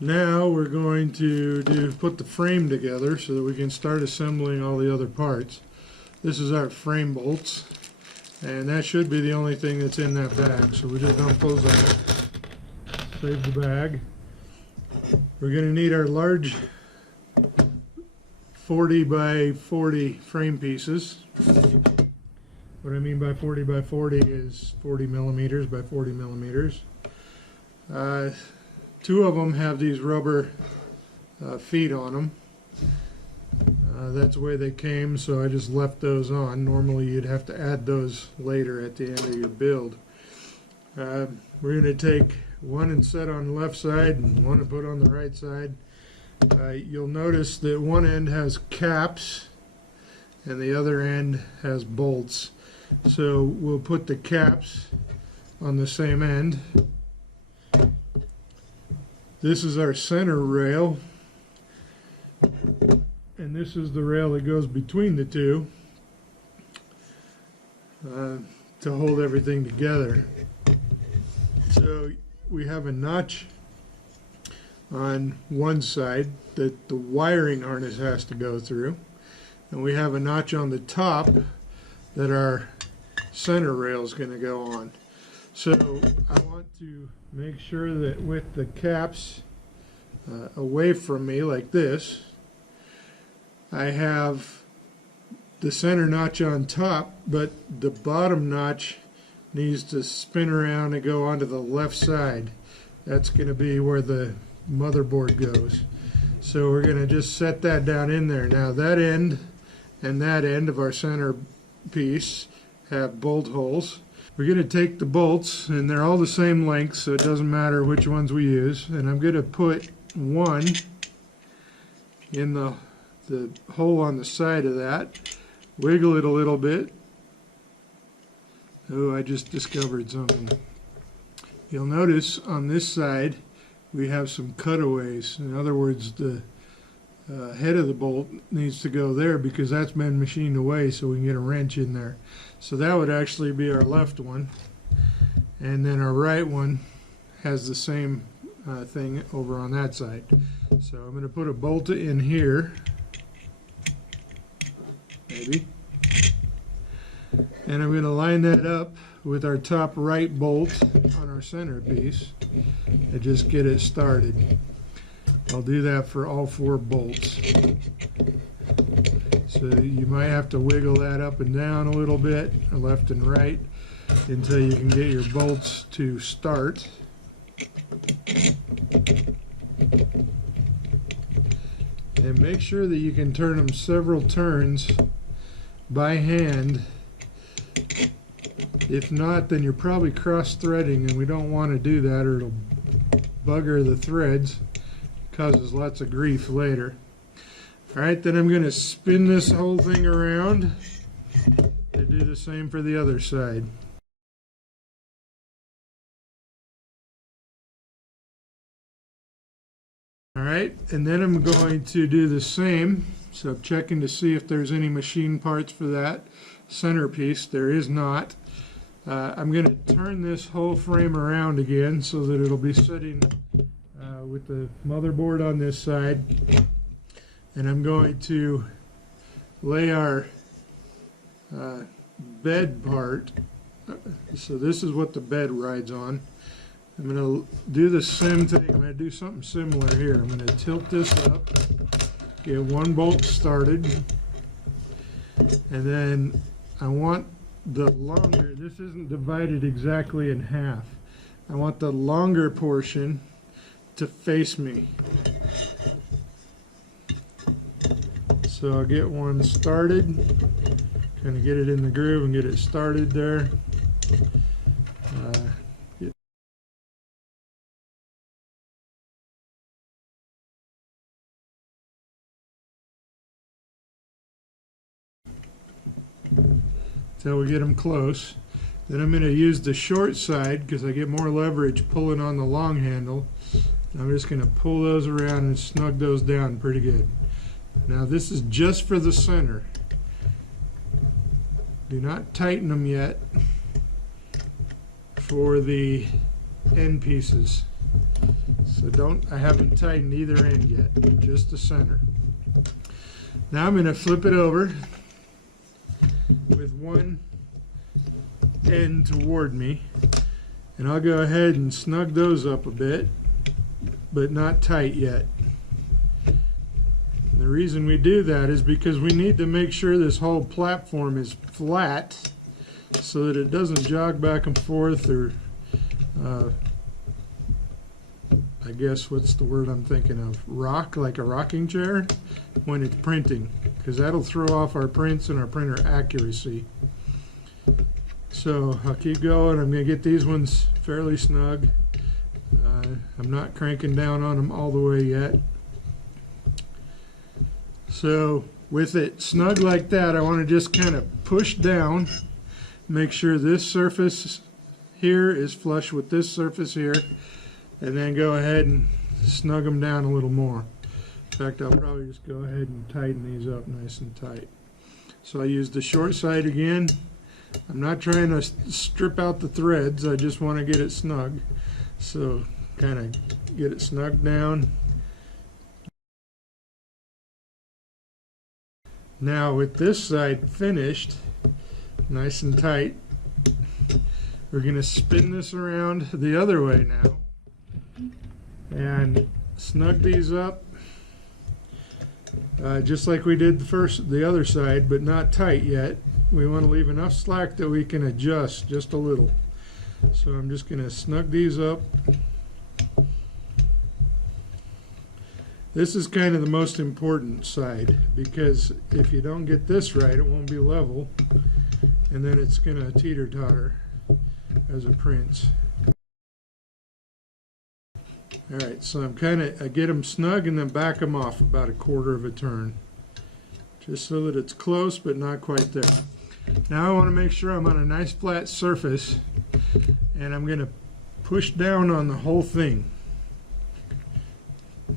Now we're going to put the frame together so that we can start assembling all the other parts. This is our frame bolts, and that should be the only thing that's in that bag. So we just dump those out. Save the bag. We're going to need our large 40 by 40 frame pieces. What I mean by 40 by 40 is 40 millimeters by 40 millimeters. Two of them have these rubber feet on them. That's the way they came, so I just left those on. Normally you'd have to add those later at the end of your build. We're going to take one and set on the left side and one and put on the right side. You'll notice that one end has caps and the other end has bolts. So we'll put the caps on the same end. This is our center rail, and this is the rail that goes between the two to hold everything together. So we have a notch on one side that the wiring harness has to go through, and we have a notch on the top that our center rail is going to go on. So I want to make sure that with the caps away from me like this, I have the center notch on top, but the bottom notch needs to spin around and go onto the left side. That's going to be where the motherboard goes. So we're going to just set that down in there. Now that end and that end of our center piece have bolt holes. We're going to take the bolts, and they're all the same length, so it doesn't matter which ones we use. And I'm going to put one in the hole on the side of that, wiggle it a little bit. Oh, I just discovered something. You'll notice on this side we have some cutaways. In other words, the head of the bolt needs to go there because that's been machined away, so we can get a wrench in there. So that would actually be our left one, and then our right one has the same thing over on that side. So I'm going to put a bolt in here, maybe, and I'm going to line that up with our top right bolt on our center piece and just get it started. I'll do that for all four bolts. So you might have to wiggle that up and down a little bit, left and right, until you can get your bolts to start. And make sure that you can turn them several turns by hand. If not, then you're probably cross-threading, and we don't want to do that, or it'll bugger the threads. Causes lots of grief later. Alright, then I'm going to spin this whole thing around to do the same for the other side. Alright, and then I'm going to do the same. So I'm checking to see if there's any machine parts for that centerpiece. There is not. I'm going to turn this whole frame around again so that it'll be sitting with the motherboard on this side, and I'm going to lay our bed part. So this is what the bed rides on. I'm going to do the same thing. I'm going to do something similar here. I'm going to tilt this up, get one bolt started, and then I want the longer, this isn't divided exactly in half. I want the longer portion to face me. So I'll get one started, kind of get it in the groove and get it started there. Till we get them close. Then I'm going to use the short side because I get more leverage pulling on the long handle. I'm just going to pull those around and snug those down pretty good. Now this is just for the center. Do not tighten them yet for the end pieces. So So I haven't tightened either end yet, just the center. Now I'm going to flip it over with one end toward me, and I'll go ahead and snug those up a bit, but not tight yet. The reason we do that is because we need to make sure this whole platform is flat so that it doesn't jog back and forth, or I guess what's the word I'm thinking of? Rock, like a rocking chair when it's printing, because that'll throw off our prints and our printer accuracy. So I'll keep going. I'm going to get these ones fairly snug. I'm not cranking down on them all the way yet. So with it snug like that, I want to just kind of push down, make sure this surface here is flush with this surface here, and then go ahead and snug them down a little more. In fact, I'll probably just go ahead and tighten these up nice and tight. So I use the short side again. I'm not trying to strip out the threads, I just want to get it snug. So kind of get it snugged down. Now with this side finished, nice and tight, we're going to spin this around the other way now and snug these up just like we did the other side, but not tight yet. We want to leave enough slack that we can adjust just a little. So I'm just going to snug these up. This is kind of the most important side, because if you don't get this right, it won't be level, and then it's going to teeter-totter as it prints. Alright, so I get them snug and then back them off about 1/4 of a turn, just so that it's close but not quite there. Now I want to make sure I'm on a nice flat surface, and I'm going to push down on the whole thing.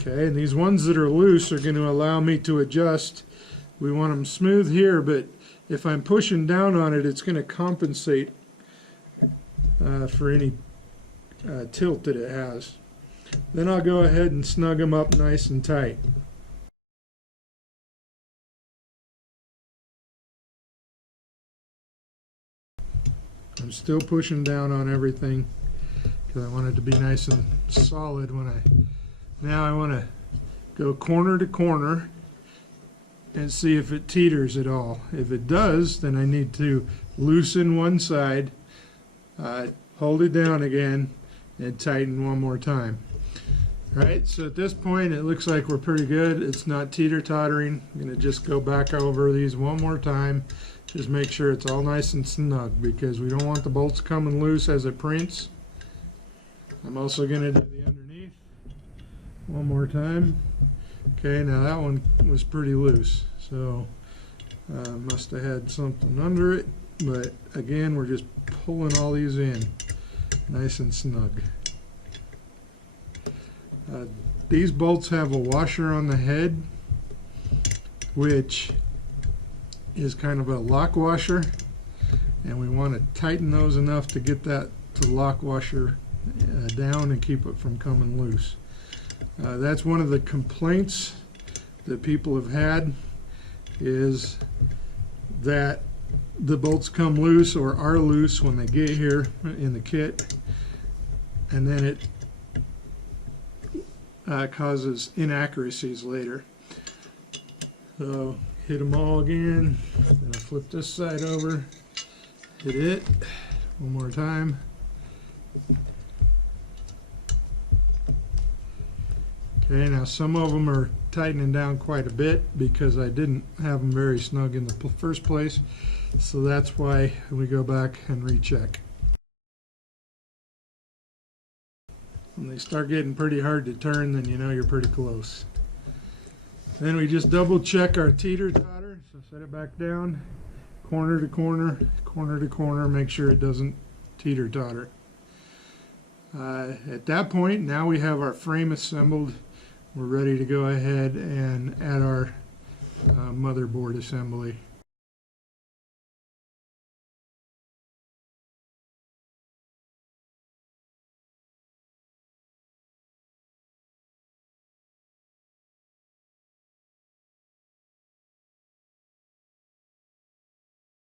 Okay, and these ones that are loose are going to allow me to adjust. We want them smooth here, but if I'm pushing down on it, it's going to compensate for any tilt that it has. Then I'll go ahead and snug them up nice and tight. I'm still pushing down on everything because I want it to be nice and solid now I want to go corner to corner and see if it teeters at all. If it does, then I need to loosen one side, hold it down again, and tighten one more time. Right, so at this point it looks like we're pretty good. It's not teeter-tottering. I'm going to just go back over these one more time. Just make sure it's all nice and snug, because we don't want the bolts coming loose as it prints. I'm also going to do the underneath one more time. Okay, now that one was pretty loose, so must have had something under it, but again, we're just pulling all these in nice and snug. These bolts have a washer on the head, which is kind of a lock washer, and we want to tighten those enough to get that to lock washer down and keep it from coming loose. That's one of the complaints that people have had, is that the bolts come loose or are loose when they get here in the kit, and then it causes inaccuracies later. So hit them all again, then I'll flip this side over, hit it one more time. Okay, now some of them are tightening down quite a bit because I didn't have them very snug in the first place, so that's why we go back and recheck. When they start getting pretty hard to turn, then you know you're pretty close. Then we just double check our teeter-totter, so set it back down, corner to corner, corner to corner, make sure it doesn't teeter-totter. At that point, now we have our frame assembled. We're ready to go ahead and add our motherboard assembly.